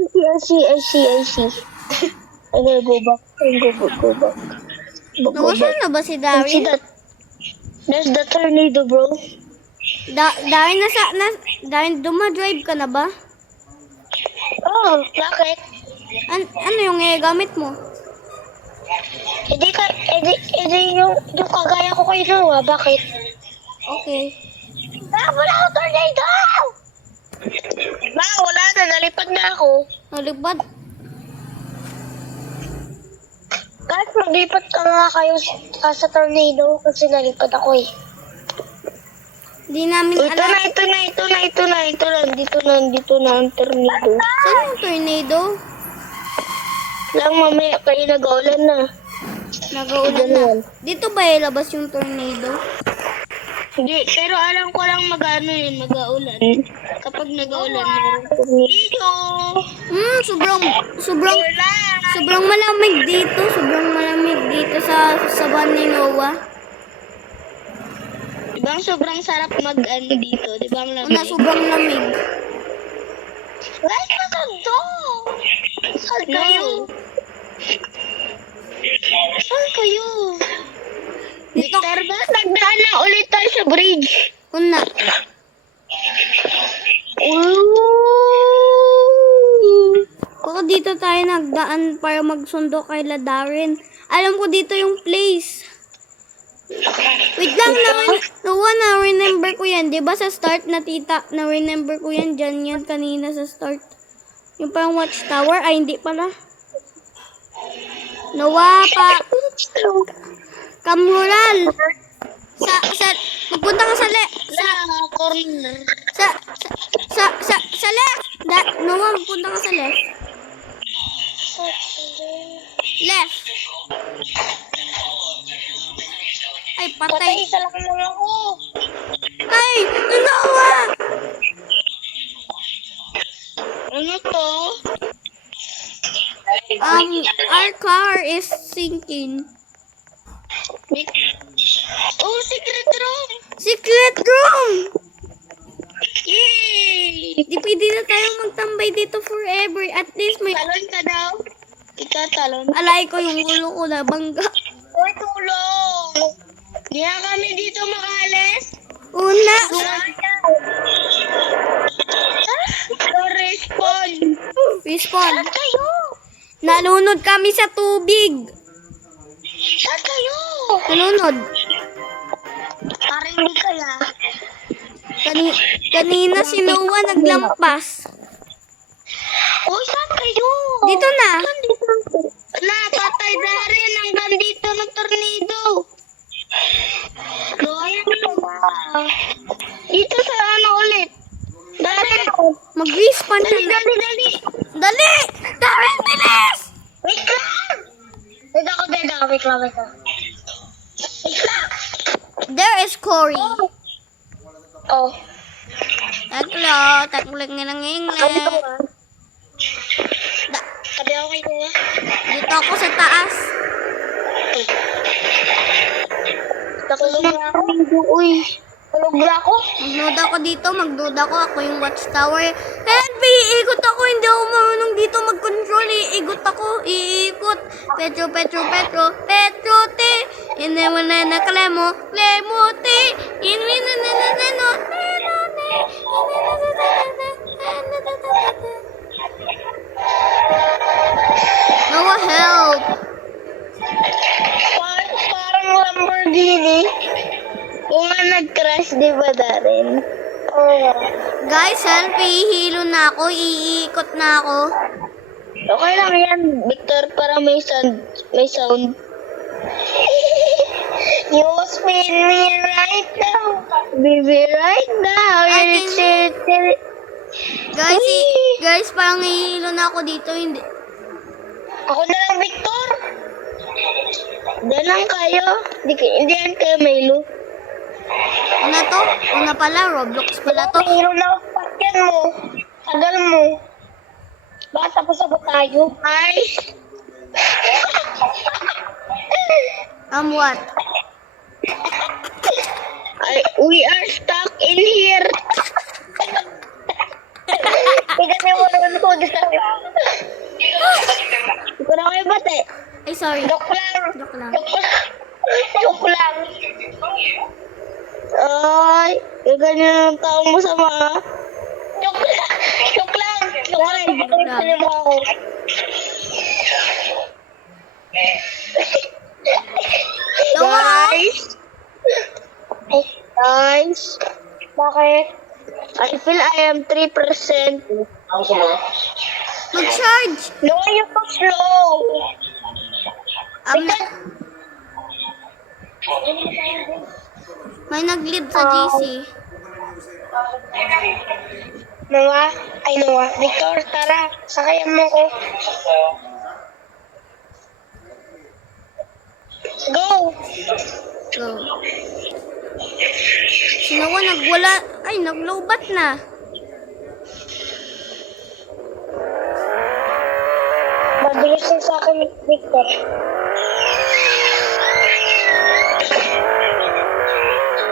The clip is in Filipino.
I see. I'm gonna go back. Go back. Nawasaan na ba si See Darwin? that? There's the tornado, bro. Darwin, Darwin, dumadrive ka na ba? Oh, bakit? Ano yung gamit mo? Hindi yung kagaya ko kay Noah, bakit? Okay. Wala ako tornado! Wala na, nalipad na ako. Nalipad? Kahit maglipat ka nga kayo sa tornado kasi nalipad ako eh. Di namin Ito alam. Dito na ang tornado. Saan yung tornado? Lang mamaya kayo nag-aulan na. Nag-uulan na. Dito ba ilabas yung tornado? Hindi, pero alam ko lang mag-aulan. Kapag nag-aulan, meron tornado. Sobrang malamig dito. Sobrang malamig dito sa saban ni Noah. Diba sobrang sarap dito? Diba ang lamig? Sobrang lamig. Guys, maganda! Saan kayo? Dito. Victor, ba? Nagdaan na ulit tayo sa bridge. Una. Kung dito tayo nagdaan para magsundo kay Darwin. Alam ko dito yung place. Wait lang, na-remember ko yan. Diba sa start na tita, na-remember ko yan. Diyan yan kanina sa start. Yung parang watchtower. Ay, hindi pala. Noah pa. Kamural. Magpunta ka sa corner. sa left. Noah, magpunta ka sa left. Left. Ay, patay. Isa lang ako. Ay, Noah! Ano to? Our car is sinking. Oh, secret room! Secret room! Yay! Di pwede na tayong magtambay dito forever. At least may... Talon ka daw. Ikaw talon. Alay ko yung ulo ko na bangga. Uy, tulong! Di na kami dito makaalis. Una. Respawn. Respawn. Saan kayo? Nalunod kami sa tubig. Saan kayo? Nalunod. Parang hindi kaya. Kanina si Noah naglampas. Uy, saan kayo? Dito na. Patay na rin hanggang dito ng tornado. Dito sa ulit. Darren. Mag-respawn Dali. Dali! Darren, bilis! Wait lang. Wait lang. There is Cory. Oh. Taklang ng English. Sabi ako kayo. Dito ako sa taas. Tulog na ako. Uy. Tulog na ako. Magduda ako. Ako yung watchtower. Help me! Iikot ako. Hindi ako marunong dito mag-control. Iikot ako. Petro, te. Inewana na klemo. Klemo, te. Noah, help! Parang Lamborghini. Kung nga nag-crash, di ba, Darren? Oo. Guys, help! Ihilo na ako. Iikot na ako. Okay lang yan, Victor, para may sound. You spin me right now, baby, right now. Guys, parang ihilo na ako dito. Hindi. Ako na lang, Victor. Diyan lang kayo. Hindi yan kayo, Milo. Una to? Una pala, Roblox pala to. Milo na pakyan mo. Tagal mo. Baka tapos tayo. Ay. What? We are stuck in here. Tignan mo naman ko sa sorry. Joke lang. Joke lang. Joke lang. Ay, yung ganyan ang tao mo sa mga. Joke lang. Joke lang. Joke lang. Joke lang mo ako. Tawa. Guys. Bakit? I feel I am 3%. Mag-charge. No, you're so slow. May nag-lead sa GC. Noah, ay Noah. Victor, tara. Sakayan mo ko. Go! Go. Sinawa nagwala. Ay, naglobat na. Mabilis na sa akin, Victor.